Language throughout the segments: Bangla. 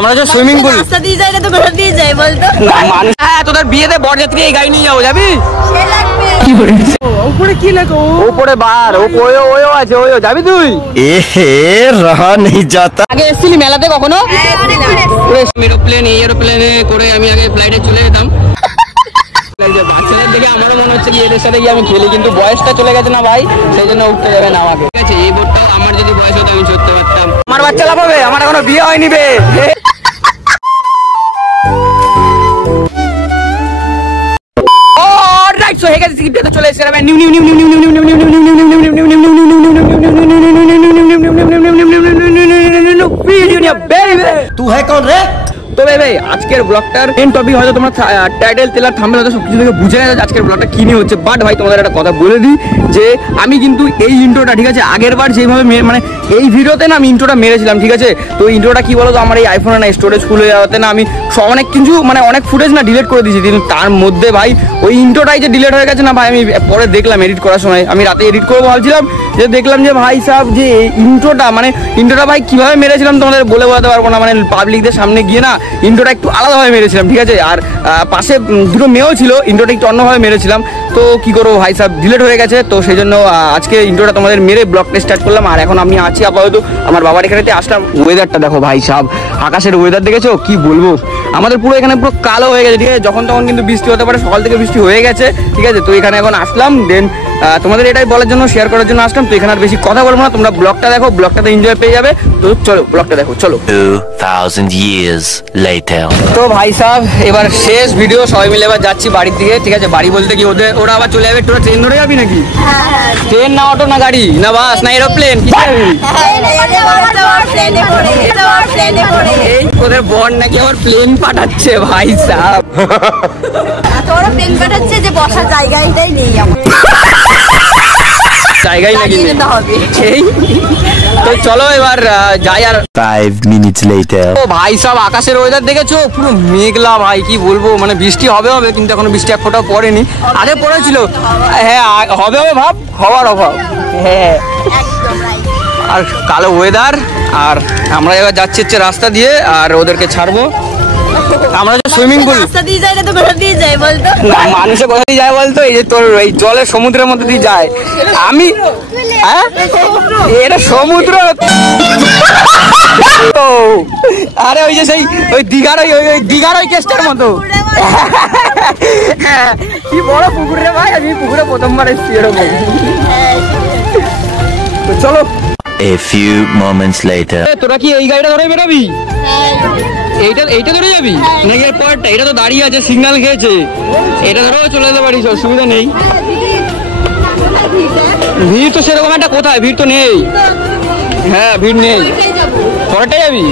আমরা যে সুইমিং পুল রাস্তা দিয়ে যাই না তো কোথা দিয়ে যাই বলতো? মানুষ হ্যাঁ তোদের বিয়েতে বরযাত্রী এই গাড়ি নিয়ে যাবো যাবি? সে লাগবে। উপরে কি লেখো? উপরে বার ওয়ো আছে ওয়ো যাবি তুই? रहा नहीं जाता। আগে এসেছিলি মেলাতে কখনো? এরোপ্লেনে করে আমি আগে ফ্লাইটে চলে যেতাম। বাচ্চাদের দেখে আমারও মনে হচ্ছে কি এদের সাথে গিয়ে আমি খেলি, কিন্তু বয়সটা চলে গেছে না ভাই, সেই জন্য উঠতে যাবে না আমাকে। ঠিক আছে, এই বোর্ডটাও আমার যদি বয়স হতো আমি চড়তে পারতাম। আমার বাচ্চা লাফাবে, আমার এখনো বিয়ে হয়নি বে। চলে এসে तू है कौन रे? তো ভাই আজকের ব্লগটার মেন টপিক হয়তো তোমরা টাইটেল তেলার থাম্বনেল হয়তো সবকিছু থেকে বুঝে গেছো আজকের ব্লগটা কি নিয়ে হচ্ছে। বাট ভাই তোমাদের একটা কথা বলে দিই যে আমি কিন্তু এই ইন্ট্রোটা, ঠিক আছে, আগের বার যেভাবে মানে এই ভিডিওতে না আমি ইন্ট্রোটা মেরেছিলাম, ঠিক আছে। তো ইন্ট্রোটা কি বলো তো, আমার এই আইফোনে না স্টোরেজ ফুল হয়ে যাওয়াতে না আমি অনেক কিছু মানে অনেক ফুটেজ না ডিলিট করে দিয়েছি, কিন্তু তার মধ্যে ভাই ওই ইন্ট্রোটাই যে ডিলিট হয়ে গেছে না ভাই, আমি পরে দেখলাম এডিট করার সময়, আমি রাতে এডিট করবো ভাবছিলাম, যে দেখলাম যে ভাই সাহেব যে ইন্ট্রোটা ভাই কিভাবে মেরেছিলাম তোমাদের বলে বোঝাতে পারবো না। মানে পাবলিকদের সামনে গিয়ে না ইন্ট্রোটা একটু আলাদাভাবে মেরেছিলাম, ঠিক আছে। আর পাশে দুটো মেয়েও ছিল, ইন্ট্রোটা একটু অন্যভাবে মেরেছিলাম। তো কি করবো ভাই সাহেব, ডিলিট হয়ে গেছে। তো সেই জন্য আজকে ইন্ট্রোটা তোমাদের মেরে ব্লগটা স্টার্ট করলাম। আর এখন আমি আছি আপাতত আমার বাবার এখানেতে আসলাম। ওয়েদারটা দেখো ভাই সাহেব, আকাশের ওয়েদার দেখেছো, কি বলবো, আমাদের পুরো এখানে পুরো কালো হয়ে গেছে, ঠিক আছে। যখন তখন কিন্তু বৃষ্টি হতে পারে, সকাল থেকে বৃষ্টি হয়ে গেছে, ঠিক আছে। তো এখানে এখন আসলাম, দেন তোমাদের এটাই বলার জন্য, শেয়ার করার জন্য আসলাম। তো এখানে আর বেশি কথা বলবো না, তোমরা ব্লগটা দেখো, ব্লগটাতে এনজয় পেয়ে যাবে। তো চলো ব্লগটা দেখো, চলো। 2000 years later. তো ভাই সাহেব এবার শেষ ভিডিও, সবাই মিলে এবার যাচ্ছি বাড়ির দিকে, ঠিক আছে। বাড়ি বলতে কি ওরা আবার চলে যাবে, তোরা ট্রেন ধরে যাবি নাকি? ট্রেন না অটো না গাড়ি না বাস না এরোপ্লেন, কি যাবি? এই ওদের বর নাকি আবার প্লেন পাঠাচ্ছে ভাই সাহেব। তোরা প্লেন পাঠাচ্ছে যে বসার জায়গাটাই নেই আমার, জায়গায় নাকি এই। তো চলো এবার যাই। আর 5 minutes later. ও ভাই সব আকাশের ওয়েদার দেখেছো, পুরো মেঘলা ভাই, কি বলবো, মানে বৃষ্টি হবে কিন্তু এখনো বৃষ্টি এক ফোঁটাও পড়েনি। আগে পড়েছিল, হ্যাঁ হবে ভাব, হওয়ার অভাব, হ্যাঁ। আর কালো ওয়েদার, আর আমরা এবার যাচ্ছি হচ্ছে রাস্তা দিয়ে, আর ওদেরকে ছাড়বো। আমরা যে সুইমিং পুল রাস্তা দিয়ে যাই না তো কোথা দিয়ে যাই বলতো? মানুষে কোথা দিয়ে যায় বলতো, এই যে তোর এই জলের সমুদ্রের মধ্যে দিয়ে যায়। আমি হ্যাঁ এটা সমুদ্র, আরে ওই যে সেই ওই দীঘার ওই কেসটার মতো। কি বড় পুকুর রে ভাই, আমি পুকুরে প্রথমবার এসেছি এরকম। তো চলো। A few moments later. তোরা কি এই গাড়িটা ধরে বেরোবি? এইটা ধরে যাবি নাকি এর পরটা? এটা তো দাঁড়িয়ে আছে, সিগন্যাল খেয়েছে, এটা ধরেও চলে যেতে পারিস, অসুবিধা নেই। ভিড় তো সেরকম একটা কোথায়, ভিড় তো নেই। হ্যাঁ ভিড় নেই, পরটাই যাবি?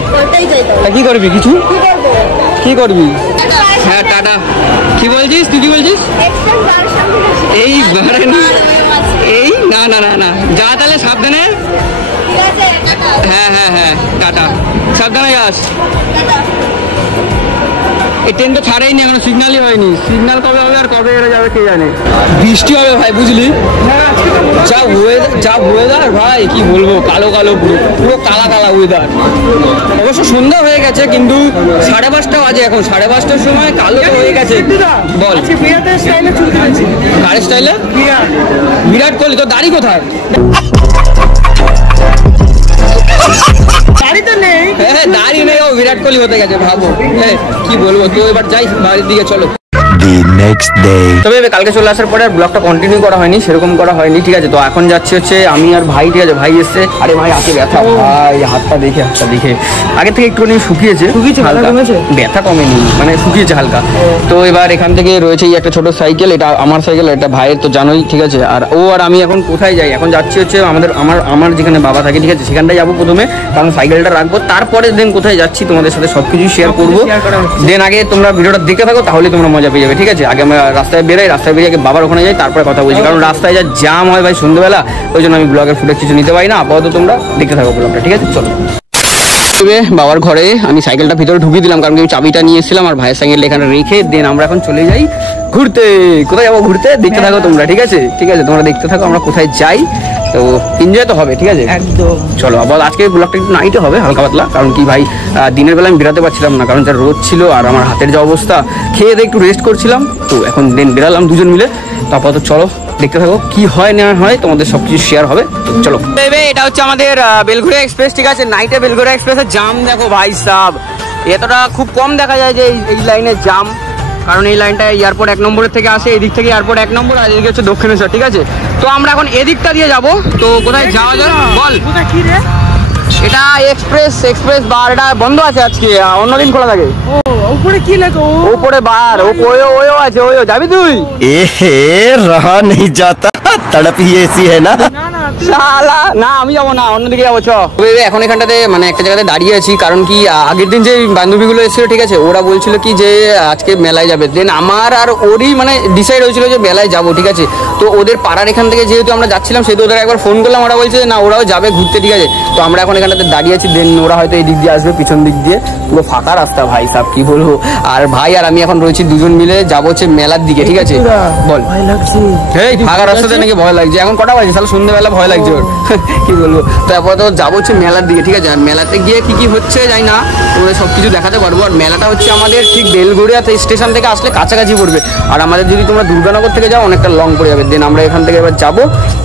কি করবি, কিছু কি করবি? হ্যাঁ টাটা। কি বলছিস তুই, কি বলছিস? এই এই না না না না, যা তাহলে সাবধানে। হ্যাঁ হ্যাঁ হ্যাঁ টাটা, সাবধানে যাস। এই ট্রেন তো ছাড়েইনি এখনো, সিগন্যালই হয়নি। সিগন্যাল কবে হবে আর কবে এরা যাবে কে জানে। বৃষ্টি হবে ভাই, বুঝলি, যা ওয়েদার ভাই, কি বলবো, কালো কালো পুরো কালা কালা ওয়েদার। অবশ্য সন্ধ্যা হয়ে গেছে, কিন্তু 5:30 বাজে এখন, 5:30টার সময় কালো তো হয়ে গেছে। বল কার স্টাইলে? বিরাট কোহলি। তো দাড়ি কোথায়? হ্যাঁ দাড়ি নেই, ও বিরাট কোহলি হতে গেছে, ভাবো। হ্যাঁ কি বলবো। তো এবার যাই বাড়ির দিকে, চলো। The next day. তবে কালকে চলে আসার পরে আর ব্লগটা কন্টিনিউ করা হয়নি, সেরকম করা হয়নি, ঠিক আছে। তো এখন যাচ্ছি হচ্ছে আমি আর ভাই, ঠিক আছে। ভাই এসছে, আরে ভাই হাতে ব্যথা ভাই, হাতটা দেখে আগে থেকে একটুখানি শুকিয়েছে হালকা, ব্যথা কমেনি, মানে শুকিয়েছে হালকা। তো এবার এখান থেকে রয়েছে এই একটা ছোট সাইকেল, এটা আমার সাইকেল, এটা ভাইয়ের, তো জানোই, ঠিক আছে। আর ও আর আমি এখন কোথায় যাই, এখন যাচ্ছি হচ্ছে আমার যেখানে বাবা থাকে, ঠিক আছে, সেখানটায় যাবো প্রথমে, কারণ সাইকেলটা রাখবো, তারপরে দেন কোথায় যাচ্ছি তোমাদের সাথে সবকিছু শেয়ার করবো। দেন আগে তোমরা ভিডিওটা দেখে থাকো, তাহলে তোমরা মজা পেয়ে যাবে, ঠিক আছে। আগে আমরা রাস্তায় বেরোই, রাস্তায় বেরিয়ে আগে বাবার ওখানে যাই, তারপরে কথা বলছি, কারণ রাস্তায় যা জ্যাম হয় ভাই সন্ধ্যেবেলা, ওই জন্য আমি ব্লগের ফুটেজ কিছু নিতে পারি না। আপাতত তোমরা দেখতে থাকো ব্লগটা, ঠিক আছে, চলো। বাবার ঘরে আমি সাইকেলটা ভিতরে ঢুকিয়ে দিলাম, কারণ আমি চাবিটা নিয়ে এসেছিলাম, আর ভাইয়ের সাইকেল এখানে রেখে দেন আমরা এখন চলে যাই ঘুরতে। কোথায় যাবো ঘুরতে, দেখতে থাকো তোমরা, ঠিক আছে, ঠিক আছে, তোমরা দেখতে থাকো আমরা কোথায় যাই। তো এনজয় তো হবে, ঠিক আছে একদম। চলো আবার আজকে ব্লগটা একটু নাইটে হবে হালকা পাতলা, কারণ কি ভাই দিনের বেলা আমি বেরাতে পারছিলাম না, কারণ যা রোদ ছিল আর আমার হাতের যা অবস্থা, খেয়ে দিয়ে একটু রেস্ট করছিলাম, তো এখন দেন বেরালাম দুজন মিলে। তো আপাতত চলো দেখতে থাকো কি হয় না হয়, তোমাদের সব কিছু শেয়ার হবে, তো চলো। এটা হচ্ছে আমাদের বেলঘড়িয়া এক্সপ্রেস, ঠিক আছে নাইটে বেলঘড়িয়া এক্সপ্রেসের জাম দেখো ভাই সাব, এতটা খুব কম দেখা যায় যে এই লাইনের জাম, কারণ এই লাইনটা এয়ারপোর্ট 1 নম্বরের থেকে আসে, এদিক থেকে এয়ারপোর্ট 1 নম্বর, আর এদিকে হচ্ছে দক্ষিণেশ্বর, ঠিক আছে। তো আমরা এখন এদিকটা দিয়ে যাব, তো কোথায় যাওয়া যায় বল। কি রে? এটা এক্সপ্রেস বার, এটা বন্ধ আছে আজকে, অন্যদিন খোলা থাকে। ও উপরে কি লেখো? উপরে বার, ওয়ো আছে, ওয়ো যাবি তুই? रहा नहीं जाता, तड़प ही ऐसी है ना। না না শালা না, আমি যাবো না, অন্যদিকে যাবো চ। এখন এখানটাতে মানে একটা জায়গাতে দাঁড়িয়ে আছি, কারণ কি আগের দিন যে বান্ধবীগুলো এসেছিল, ঠিক আছে, ওরা বলছিল কি যে আজকে মেলায় যাবে, দেন আমার আর ওরই মানে ডিসাইড হয়েছিল যে মেলায় যাবো, ঠিক আছে। তো ওদের পাড়ার এখান থেকে যেহেতু আমরা যাচ্ছিলাম, সেহেতু ওদের একবার ফোন করলাম, ওরা বলছে যে না ওরাও যাবে ঘুরতে, ঠিক আছে। তো আমরা এখন এখানটাতে দাঁড়িয়ে আছি, দেন ওরা হয়তো এই দিক দিয়ে আসবে, পিছন দিক দিয়ে, পুরো ফাঁকা রাস্তা ভাই সাহেব, কি বলবো। আর ভাই আর আমি এখন রয়েছি দুজন মিলে যাবো হচ্ছে মেলার দিকে, ঠিক আছে বল। ভয় লাগছে। এই ফাঁকা রাস্তাতে নাকি ভয় লাগছে? এখন কটা বাজে? তাহলে সন্ধ্যেবেলা ভয় লাগছে ওর। কি বলবো। তো আপাতত যাবো হচ্ছে মেলার দিকে, ঠিক আছে। আর মেলাতে গিয়ে কি কি হচ্ছে জানি না, ওদের সব কিছু দেখাতে পারবো। আর মেলাটা হচ্ছে আমাদের ঠিক বেলঘড়িয়া স্টেশন থেকে আসলে কাছাকাছি পড়বে, আর আমাদের যদি তোমরা দুর্গানগর থেকে যাও অনেকটা লং পড়ে যাবে। দেন আমরা এখান থেকে এবার যাবো,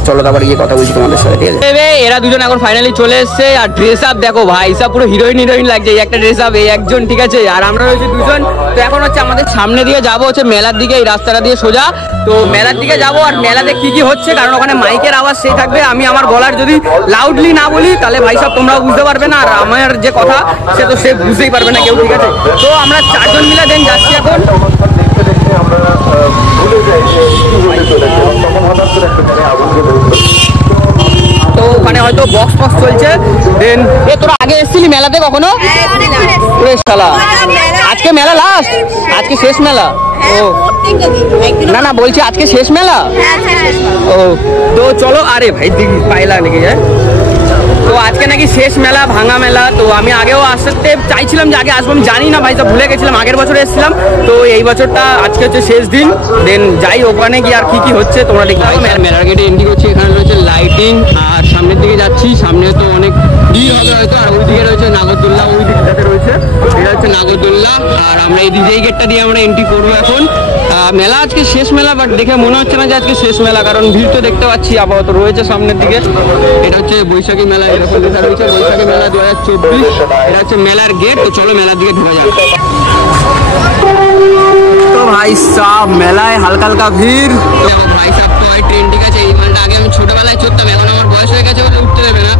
চলো তারপরে গিয়ে কথা বলছি তোমাদের সাথে, ঠিক আছে। এরা দুজন এখন ফাইনালি চলে এসছে, আর ড্রেস আপ দেখো ভাই সব পুরো হিরোইন লাগছে, এই একটা ড্রেস আপ, এই একজন, ঠিক আছে। আর আমরা রয়েছে দুজন। তো এখন হচ্ছে আমাদের সামনে দিয়ে যাবো হচ্ছে মেলার দিকে, এই রাস্তাটা দিয়ে সোজা। তো মেলার দিকে যাবো, আর মেলাতে কি কি হচ্ছে, কারণ ওখানে মাইকের আওয়াজ সেই থাকবে, আমি আমার গলার যদি লাউডলি না বলি তাহলে ভাই সব তোমরাও বুঝতে পারবে না, আর আমার যে কথা সে তো সে বুঝতেই পারবে না কেউ, ঠিক আছে। তো আমরা চারজন মিলে দেন যাচ্ছি এখন। তো ওখানে হয়তো বক্স চলছে। দেন তোরা আগে এসেছিলি মেলাতে কখনো? ওরে শালা, আজকে মেলা লাস্ট, আজকে শেষ মেলা? ও না না বলছি আজকে শেষ মেলা। ও তো চলো, আরে ভাই দেখি পাইলা নাকি যায়। তো আজকে নাকি শেষ মেলা, ভাঙা মেলা। তো আমি আগেও আসতে চাইছিলাম যে আগে আসবো, আমি জানি না ভাই, সব ভুলে গেছিলাম, আগের বছরে এসেছিলাম। তো এই বছরটা আজকে হচ্ছে শেষ দিন। দেন যাই ওখানে গিয়ে আর কি কি হচ্ছে তোমরা দেখি। মেলার গেটে এন্ট্রি করছি, এখানে রয়েছে লাইটিং, আর সামনের দিকে যাচ্ছি, সামনে তো অনেক ভিড় হবে হয়তো। আর ওই দিকে রয়েছে নাগরদোল্লা, ওই দিকটাতে রয়েছে, এটা হচ্ছে নাগরদোল্লা। আর আমরা এই দিকে গেটটা দিয়ে আমরা এন্ট্রি করবো এখন। মেলা আজকে শেষ মেলা, বাট দেখে মনে হচ্ছে না যে আজকে শেষ মেলা, কারণ ভিড় তো দেখতে পাচ্ছি আপাতত রয়েছে সামনের দিকে। এটা হচ্ছে বৈশাখী মেলা, এরকম লেখা রয়েছে বৈশাখী মেলা 2024। এটা হচ্ছে মেলার গেট। তো চলো মেলার দিকে ঢোকা যাক। তো ভাই সাহ মেলায় হালকা হালকা ভিড়। তো ভাই সাহ টয় ট্রেন, ঠিক আছে, এই মালটা আগে আমি ছোটবেলায় চড়তাম, এখন আমার বয়স হয়ে গেছে বলে উঠতে দেবে না।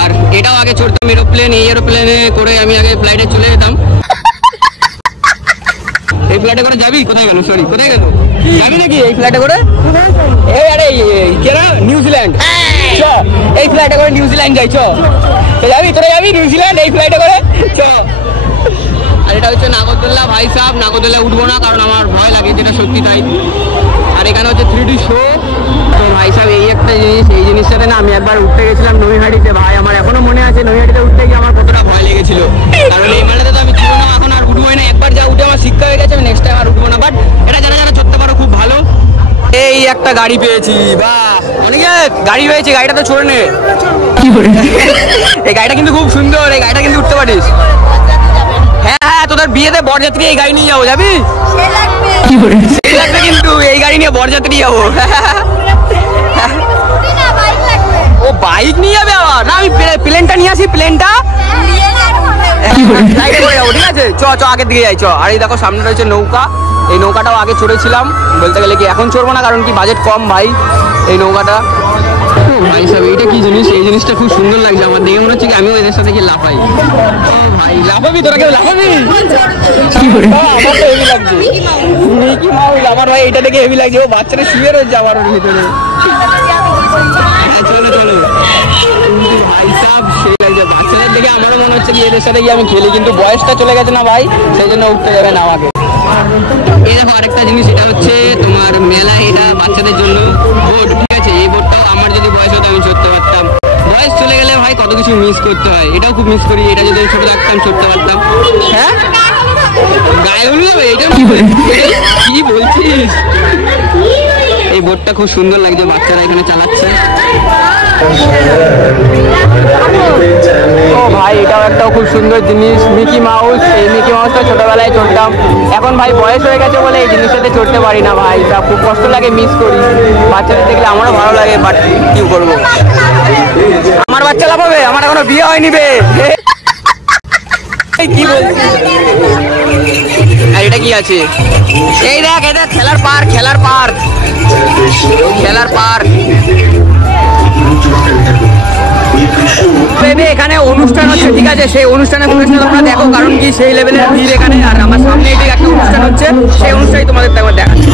আর এটাও আগে চড়তাম এরোপ্লেন, এই এরোপ্লেনে করে আমি আগে ফ্লাইটে চলে যেতাম। এই ফ্লাইটে করে যাবি? কোথায় গেল? সরি, কোথায় গেল? যাবি নাকি এই ফ্লাইটে করে? এই আরে কেরা নিউজিল্যান্ড, চ এই ফ্লাইটে করে নিউজিল্যান্ড যাই, চ যাবি? তোরা যাবি নিউজিল্যান্ড এই ফ্লাইটে করে? চ। আর এটা হচ্ছে নাগরদোল্লা ভাই সাহেব, নাগরদোল্লা উঠবো না কারণ আমার ভয় লাগে, যেটা সত্যি তাই। আর এখানে হচ্ছে 3D শো। তো ভাই সাহেব এই একটা জিনিস, এই জিনিসটাতে না আমি একবার উঠতে গেছিলাম নৈহাটিতে, ভাই আমার এখনো মনে আছে নৈহাটিতে উঠতে গিয়ে আমার কতটা ভয় লেগেছিল, কারণ এই মালটাতে তো আমি ছিল না, এখন আর উঠবোই না। একবার যা উঠে আমার শিক্ষা হয়ে গেছে, আমি নেক্সট টাইম আর উঠবো না। বাট এটা যারা যারা চড়তে পারো খুব ভালো। এই একটা গাড়ি পেয়েছি, বাহ অনেক গাড়ি পেয়েছি, গাড়িটা তো ছোড়ে নে। এই গাড়িটা কিন্তু খুব সুন্দর, এই গাড়িটা কিন্তু উঠতে পারিস। হ্যাঁ হ্যাঁ, তোদের বিয়েতে বরযাত্রী এই গাড়ি নিয়ে যাবো, যাবি? সেই লাগবে কিন্তু, এই গাড়ি নিয়ে বরযাত্রী যাবো। ও বাইক নিয়ে যাবে আবার? না আমি প্লেনটা নিয়ে আসি, প্লেনটা ফ্লাইটে করে যাবো, ঠিক আছে। চ চ আগের দিকে যাই, চ। আর এই দেখো সামনে রয়েছে নৌকা, এই নৌকাটাও আগে চড়েছিলাম, বলতে গেলে কি এখন চড়বো না, কারণ কি বাজেট কম ভাই এই নৌকাটা। ভাই সাহেব এইটা কি জিনিস? এই জিনিসটা খুব সুন্দর লাগছে আমার, দেখে মনে হচ্ছে কি আমিও এদের সাথে কি লাফাই। ভাই লাফাবি? তোরা কেউ লাফাবি? আমার তো হেভি লাগছে, মিকি মাউস আমার ভাই, এটা দেখে হেভি লাগছে। ও বাচ্চারা শুয়ে রয়েছে আমার ওর ভিতরে। চলো চলো ভাই সাহেব, সেই লাগছে বাচ্চাদের দেখে আমারও মনে হচ্ছে কি এদের সাথে গিয়ে আমি খেলি, কিন্তু বয়সটা চলে গেছে না ভাই, সেই জন্য উঠতে যাবে না আমাকে। এই দেখো আরেকটা জিনিস, এটা হচ্ছে তোমার মেলায় এটা বাচ্চাদের জন্য বোর্ড, ঠিক আছে। এই বোর্ডটাও আমার যদি বয়স হতো আমি চড়তে পারতাম, বয়স চলে গেলে ভাই কত কিছু মিস করতে হয়, এটাও খুব মিস করি। এটা যদি আমি ছোট থাকতাম চড়তে পারতাম। হ্যাঁ গায়ে হলুদ হবে? এটা কি বলছিস? এই বোর্ডটা খুব সুন্দর লাগছে, বাচ্চারা এখানে চালাচ্ছে। ও ভাই, এটাও একটা খুব সুন্দর জিনিস, মিকি মাউস। এই মিকি মাউসটা ছোটবেলায় চড়তাম, এখন ভাই বয়স হয়ে গেছে বলে এই জিনিসটাতে চড়তে পারি না ভাই, তা খুব কষ্ট লাগে, মিস করি। বাচ্চাদের দেখলে আমারও ভালো লাগে, বাট কি করবো, আমার বাচ্চা লাভ হবে, আমার এখনো বিয়ে হয়নি বে। কি বলছিস? আর এটা কি আছে? এই দেখ, এটা খেলার পার্ক, খেলার পার্ক, খেলার পার্ক। এখানে অনুষ্ঠান হচ্ছে, ঠিক আছে, সেই অনুষ্ঠানে তোমরা দেখো, কারণ কি সেই লেভেলের ভিড় এখানে। আর আমার সামনে এদিকে একটা অনুষ্ঠান হচ্ছে, সেই অনুষ্ঠানই তোমাদের দেখাচ্ছি।